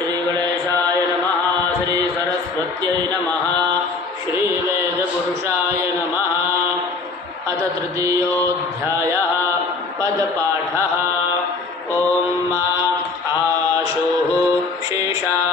श्रीगणेशाय नमः। श्रीसरस्वत्यै नमः। श्रीवेदपुरुषाय नमः। अथ तृतीयोऽध्यायः पदपाठः। ॐ आशुः शेषा